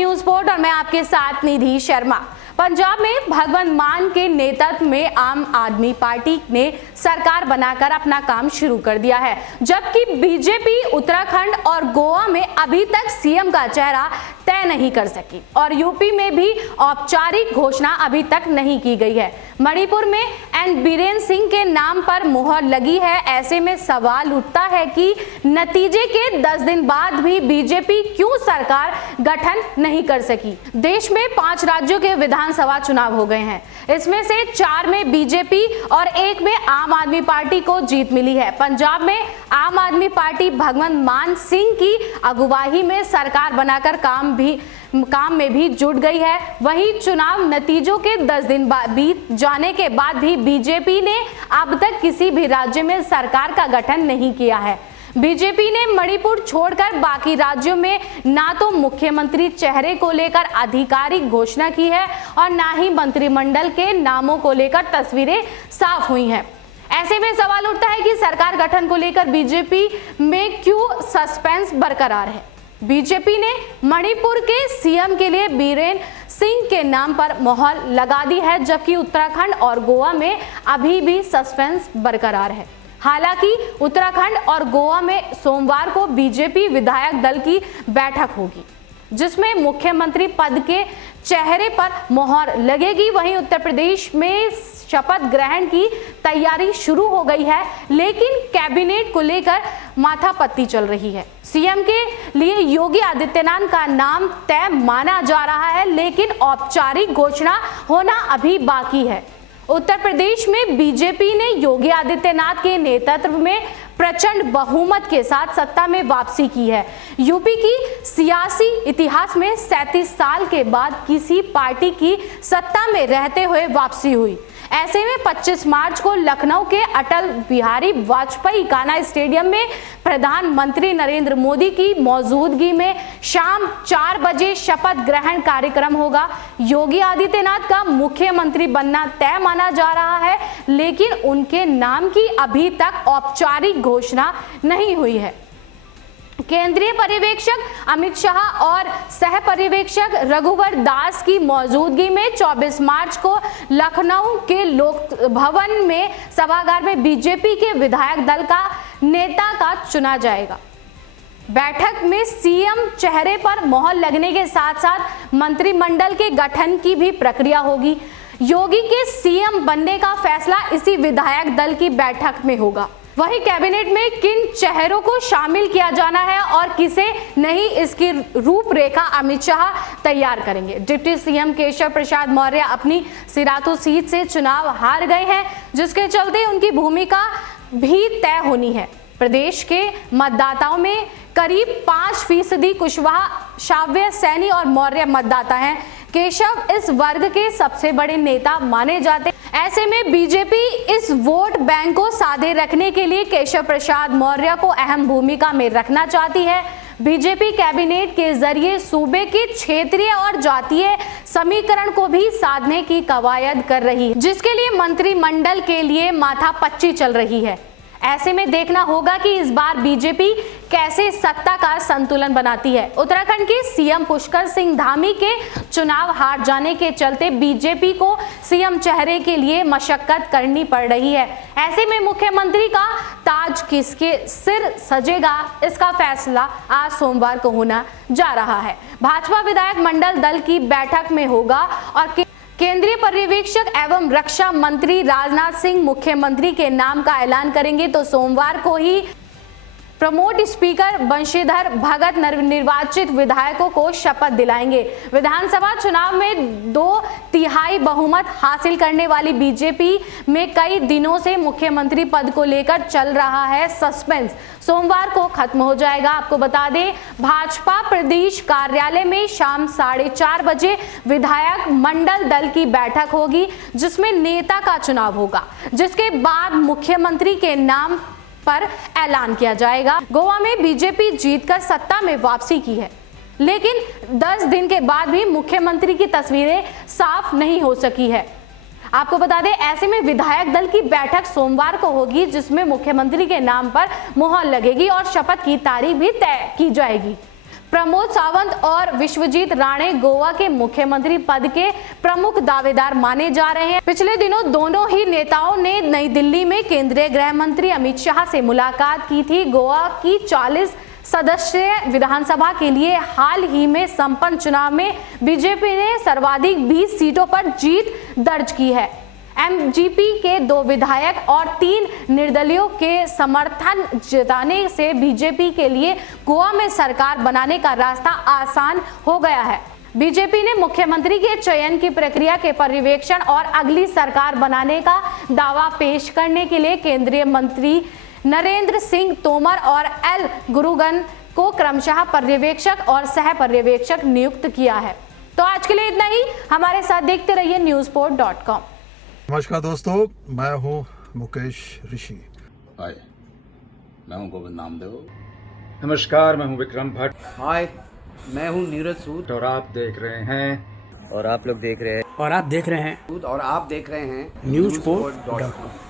News port और मैं आपके साथ निधि शर्मा। पंजाब में भगवंत मान के नेतृत्व में आम आदमी पार्टी ने सरकार बनाकर अपना काम शुरू कर दिया है, जबकि बीजेपी उत्तराखंड और गोवा में अभी तक सीएम का चेहरा तय नहीं कर सकी और यूपी में भी औपचारिक घोषणा अभी तक नहीं की गई है। मणिपुर में एन बीरेन सिंह के नाम पर मुहर लगी है। ऐसे में सवाल उठता है कि नतीजे के 10 दिन बाद भी बीजेपी क्यों सरकार गठन नहीं कर सकी। देश में 5 राज्यों के विधानसभा चुनाव हो गए हैं, इसमें से 4 में बीजेपी और 1 में आम आदमी पार्टी को जीत मिली है। पंजाब में आम आदमी पार्टी भगवंत मान सिंह की अगुवाई में सरकार बनाकर काम में भी जुट गई है। वहीं चुनाव नतीजों के 10 दिन बीत जाने के बाद भी बीजेपी ने अब तक किसी भी राज्य में सरकार का गठन नहीं किया है। बीजेपी ने मणिपुर छोड़कर बाकी राज्यों में ना तो मुख्यमंत्री चेहरे को लेकर आधिकारिक घोषणा की है और ना ही मंत्रिमंडल के नामों को लेकर तस्वीरें साफ हुई हैं। ऐसे में सवाल उठता है कि सरकार गठन को लेकर बीजेपी में क्यों सस्पेंस बरकरार है। बीजेपी ने मणिपुर के सीएम के लिए बीरेन सिंह के नाम पर मोहर लगा दी है, जबकि उत्तराखंड और गोवा में अभी भी सस्पेंस बरकरार है। हालांकि उत्तराखंड और गोवा में सोमवार को बीजेपी विधायक दल की बैठक होगी, जिसमें मुख्यमंत्री पद के चेहरे पर मोहर लगेगी। वहीं उत्तर प्रदेश में शपथ ग्रहण की तैयारी शुरू हो गई है, लेकिन कैबिनेट को लेकर माथापत्ती चल रही है। सीएम के लिए योगी आदित्यनाथ का नाम तय माना जा रहा है, लेकिन औपचारिक घोषणा होना अभी बाकी है। उत्तर प्रदेश में बीजेपी ने योगी आदित्यनाथ के नेतृत्व में प्रचंड बहुमत के साथ सत्ता में वापसी की है। यूपी की सियासी इतिहास में 37 साल के बाद किसी पार्टी की सत्ता में रहते हुए वापसी हुई। ऐसे में 25 मार्च को लखनऊ के अटल बिहारी वाजपेयी काना स्टेडियम में प्रधानमंत्री नरेंद्र मोदी की मौजूदगी में शाम 4 बजे शपथ ग्रहण कार्यक्रम होगा। योगी आदित्यनाथ का मुख्यमंत्री बनना तय माना जा रहा है, लेकिन उनके नाम की अभी तक औपचारिक घोषणा नहीं हुई है। केंद्रीय पर्यवेक्षक अमित शाह और सह पर्यवेक्षक रघुवर दास की मौजूदगी में 24 मार्च को लखनऊ के लोक भवन में सभागार में बीजेपी के विधायक दल का नेता का चुना जाएगा। बैठक में सीएम चेहरे पर मोहर लगने के साथ साथ मंत्रिमंडल के गठन की भी प्रक्रिया होगी। योगी के सीएम बनने का फैसला इसी विधायक दल की बैठक में होगा। वहीं कैबिनेट में किन चेहरों को शामिल किया जाना है और किसे नहीं, इसकी रूपरेखा अमित शाह तैयार करेंगे। डिप्टी सीएम केशव प्रसाद मौर्य अपनी सिराथू सीट से चुनाव हार गए हैं, जिसके चलते उनकी भूमिका भी तय होनी है। प्रदेश के मतदाताओं में करीब 5% कुशवाहा, शाव्य, सैनी और मौर्य मतदाता हैं। केशव इस वर्ग के सबसे बड़े नेता माने जाते हैं। ऐसे में बीजेपी इस वोट बैंक को साधे रखने के लिए केशव प्रसाद मौर्य को अहम भूमिका में रखना चाहती है। बीजेपी कैबिनेट के जरिए सूबे के क्षेत्रीय और जातीय समीकरण को भी साधने की कवायद कर रही है, जिसके लिए मंत्रिमंडल के लिए माथापच्ची चल रही है। ऐसे में देखना होगा कि इस बार बीजेपी कैसे सत्ता का संतुलन बनाती है। उत्तराखंड के सीएम पुष्कर सिंह धामी के चुनाव हार जाने के चलते बीजेपी को सीएम चेहरे के लिए मशक्कत करनी पड़ रही है। ऐसे में मुख्यमंत्री का ताज किसके सिर सजेगा, इसका फैसला आज सोमवार को होना जा रहा है। भाजपा विधायक मंडल दल की बैठक में होगा और केंद्रीय पर्यवेक्षक एवं रक्षा मंत्री राजनाथ सिंह मुख्यमंत्री के नाम का ऐलान करेंगे, तो सोमवार को ही प्रमोट स्पीकर बंशीधर भगत निर्वाचित विधायकों को शपथ दिलाएंगे। विधानसभा चुनाव में 2/3 बहुमत हासिल करने वाली बीजेपी में कई दिनों से मुख्यमंत्री पद को लेकर चल रहा है सस्पेंस, सोमवार को खत्म हो जाएगा। आपको बता दें, भाजपा प्रदेश कार्यालय में शाम 4:30 बजे विधायक मंडल दल की बैठक होगी, जिसमें नेता का चुनाव होगा, जिसके बाद मुख्यमंत्री के नाम पर ऐलान किया जाएगा। गोवा में बीजेपी जीतकर सत्ता में वापसी की है, लेकिन 10 दिन के बाद भी मुख्यमंत्री की तस्वीरें साफ नहीं हो सकी है। आपको बता दें, ऐसे में विधायक दल की बैठक सोमवार को होगी, जिसमें मुख्यमंत्री के नाम पर मुहर लगेगी और शपथ की तारीख भी तय की जाएगी। प्रमोद सावंत और विश्वजीत राणे गोवा के मुख्यमंत्री पद के प्रमुख दावेदार माने जा रहे हैं। पिछले दिनों दोनों ही नेताओं ने नई दिल्ली में केंद्रीय गृह मंत्री अमित शाह से मुलाकात की थी। गोवा की 40 सदस्यीय विधानसभा के लिए हाल ही में संपन्न चुनाव में बीजेपी ने सर्वाधिक 20 सीटों पर जीत दर्ज की है। एमजीपी के 2 विधायक और 3 निर्दलीयों के समर्थन जताने से बीजेपी के लिए गोवा में सरकार बनाने का रास्ता आसान हो गया है। बीजेपी ने मुख्यमंत्री के चयन की प्रक्रिया के पर्यवेक्षण और अगली सरकार बनाने का दावा पेश करने के लिए केंद्रीय मंत्री नरेंद्र सिंह तोमर और एल गुरुगन को क्रमशः पर्यवेक्षक और सह पर्यवेक्षक नियुक्त किया है। तो आज के लिए इतना ही। हमारे साथ देखते रहिए newsport.com। नमस्कार दोस्तों, मैं हूं मुकेश ऋषि। हाय, मैं हूं गोविंद नामदेव। नमस्कार, मैं हूं विक्रम भट्ट। हाय, मैं हूं नीरज सूद और आप देख रहे हैं और आप लोग देख रहे हैं और आप देख रहे हैं न्यूज़पोर्ट.com।